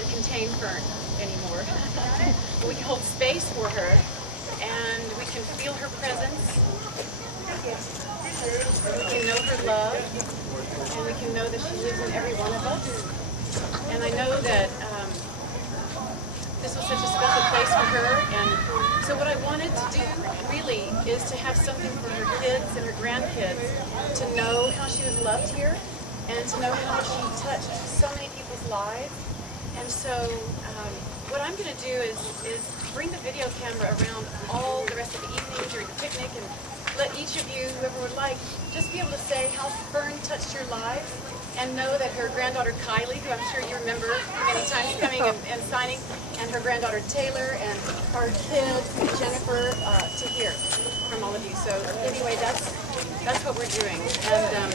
can't contain Fern anymore. We can hold space for her, and we can feel her presence. We can know her love, and we can know that she lives in every one of us. And I know that this was such a special place for her, and so what I wanted to do really is to have something for her kids and her grandkids to know how she was loved here, and to know how she touched so many people's lives. And so what I'm going to do is bring the video camera around all the rest of the evening during the picnic, and let each of you, whoever would like, just be able to say how Fern touched your lives, and know that her granddaughter Kylie, who I'm sure you remember many times coming and signing, and her granddaughter Taylor, and our kids, Jennifer, to hear from all of you. So anyway, that's what we're doing. And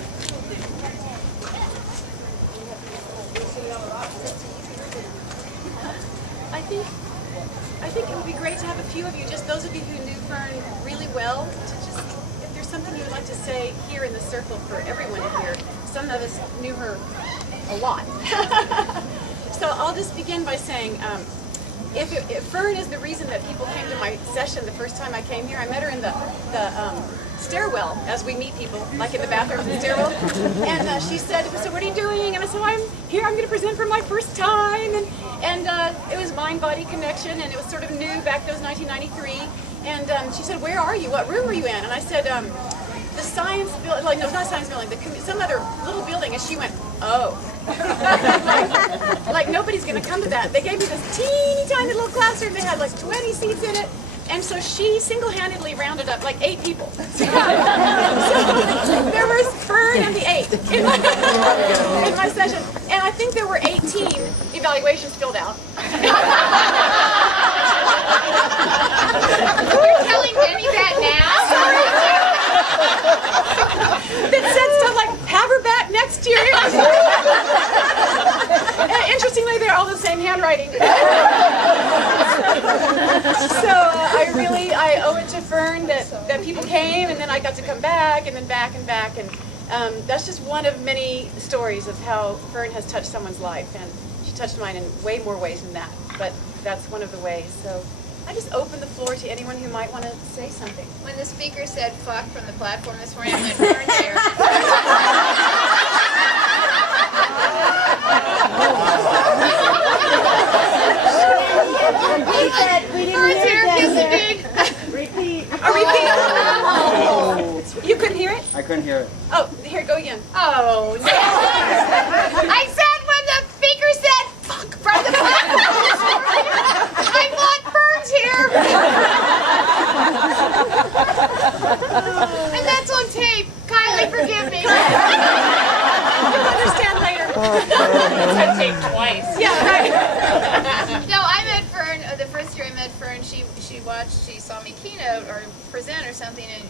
I think it would be great to have a few of you, just those of you who knew Fern really well, to just, if there's something you would like to say here in the circle for everyone to hear. Some of us knew her a lot. So I'll just begin by saying, if Fern is the reason that people came to my session the first time I came here, I met her in the stairwell, as we meet people, like in the bathroom in the stairwell. And she said, so what are you doing? And I said, well, I'm here, I'm going to present for my first time. And it was mind-body connection, and it was sort of new back, that was 1993. And she said, where are you? What room are you in? And I said, the science building, like, no, not science building, some other little building. And she went, oh. like nobody's going to come to that. They gave me this teeny tiny little classroom. They had like 20 seats in it. And so she single-handedly rounded up like 8 people. So there was Fern and the 8 in my session. And I think there were 18 evaluations filled out. You're telling Denny that now? That said stuff like, have her back next year. And interestingly, they're all the same handwriting. So I owe it to Fern that people came, and then I got to come back, and then back and back, and that's just one of many stories of how Fern has touched someone's life, and she touched mine in way more ways than that, but that's one of the ways. So I just open the floor to anyone who might want to say something. When the speaker said fuck from the platform this morning, I went, Fern's here. Fern's here, kiss the dig. Repeat. A repeat. Oh. You couldn't hear it? I couldn't hear it. Oh, here, go again. Oh, no. I said when the speaker said fuck from the platform, I thought Fern's here. And that's on tape. Kindly forgive me. You'll understand later. It's on tape twice. Yeah, right. No, I met Fern, the first year I met Fern, she saw me keynote or present or something, and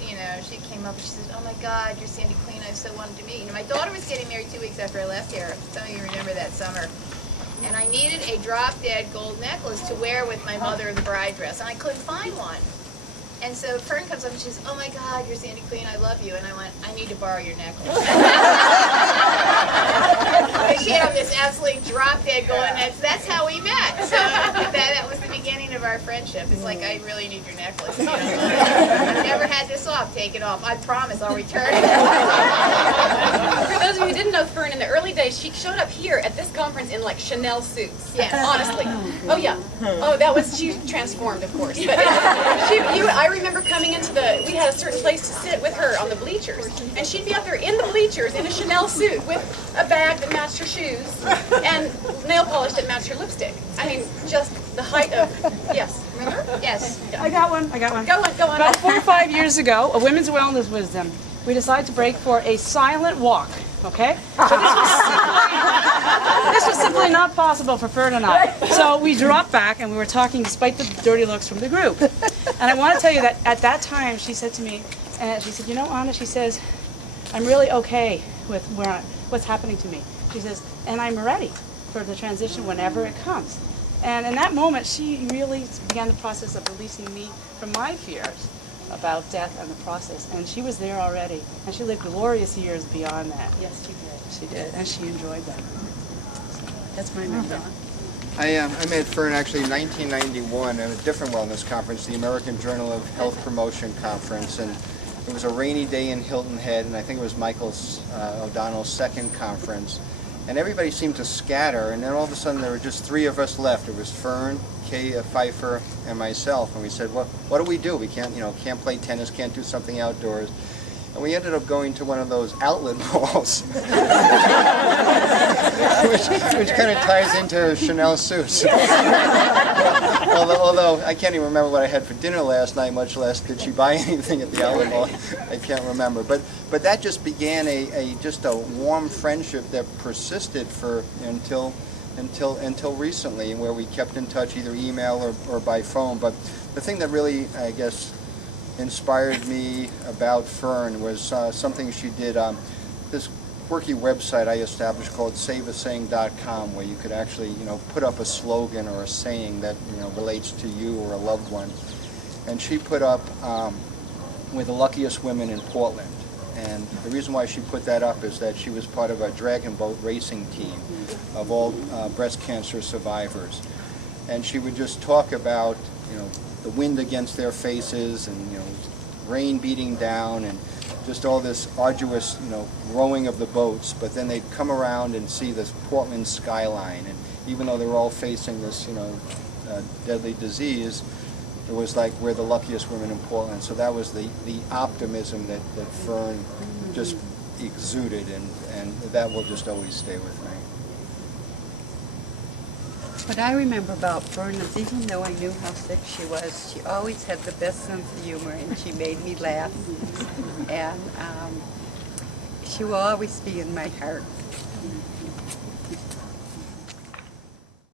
she came up and she said, oh my God, you're Sandy Queen, I so wanted to meet you. My daughter was getting married 2 weeks after I left here. Some of you remember that summer. And I needed a drop-dead gold necklace to wear with my mother the bride dress, and I couldn't find one. And so Fern comes up and she says, oh my God, you're Sandy Queen, I love you. And I went, I need to borrow your necklace. And she had this absolutely drop-dead gold necklace. That's how we met. So that was the beginning of our friendship. It's like, I really need your necklace. I've never had this off. Take it off. I promise I'll return it. For those of you who didn't know Fern, in the early days, she showed up here at this conference in like Chanel suits. Yes. Honestly. Oh yeah. Oh, she transformed, of course. But I remember coming into we had a certain place to sit with her on the bleachers, and she'd be out there in the bleachers in a Chanel suit with a bag that matched her shoes and nail polish that matched her lipstick. I mean, just the height of, yes. Remember? Yes. I got one. Go on. About 4 or 5 years ago, a Women's Wellness Wisdom, we decided to break for a silent walk, okay? So this was simply not possible for Fern and I. So we dropped back and we were talking despite the dirty looks from the group. And I want to tell you that at that time she said to me, and she said, Anna, she says, I'm really okay with what's happening to me. She says, and I'm ready for the transition whenever it comes. And in that moment, she really began the process of releasing me from my fears about death and the process. And she was there already. And she lived glorious years beyond that. Yes, she did. She did. And she enjoyed that. That's my memory. I met Fern actually in 1991 at a different wellness conference, the American Journal of Health Promotion Conference, and it was a rainy day in Hilton Head, and I think it was Michael O'Donnell's second conference, and everybody seemed to scatter, and then all of a sudden there were just three of us left. It was Fern, Kay Pfeiffer, and myself, and we said, well, what do we do? We can't, can't play tennis, can't do something outdoors. And we ended up going to one of those outlet malls, which kind of ties into Chanel suits. although I can't even remember what I had for dinner last night, much less did she buy anything at the outlet mall. I can't remember. But that just began just a warm friendship that persisted for until recently, where we kept in touch either email or by phone. But the thing that really, I guess, inspired me about Fern was something she did, this quirky website I established called saveasaying.com, where you could actually put up a slogan or a saying that relates to you or a loved one. And she put up "We're the luckiest women in Portland." And the reason why she put that up is that she was part of a dragon boat racing team of all breast cancer survivors. And she would just talk about the wind against their faces, and rain beating down, and just all this arduous rowing of the boats. But then they'd come around and see this Portland skyline, and even though they were all facing this deadly disease, it was like, we're the luckiest women in Portland. So that was the optimism that Fern just exuded, and that will just always stay with me. What I remember about Fern is, even though I knew how sick she was, she always had the best sense of humor, and she made me laugh. And she will always be in my heart.